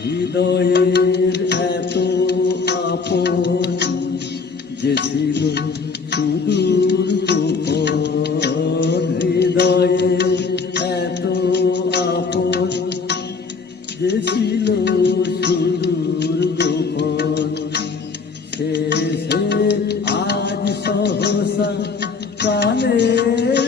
হৃদয়ের এত আপন যে ছিল সুদূর গোপন, হৃদয়ের এত আপন যে ছিল সুদূর গোপন, শেষে আজ সহসা প্রাণের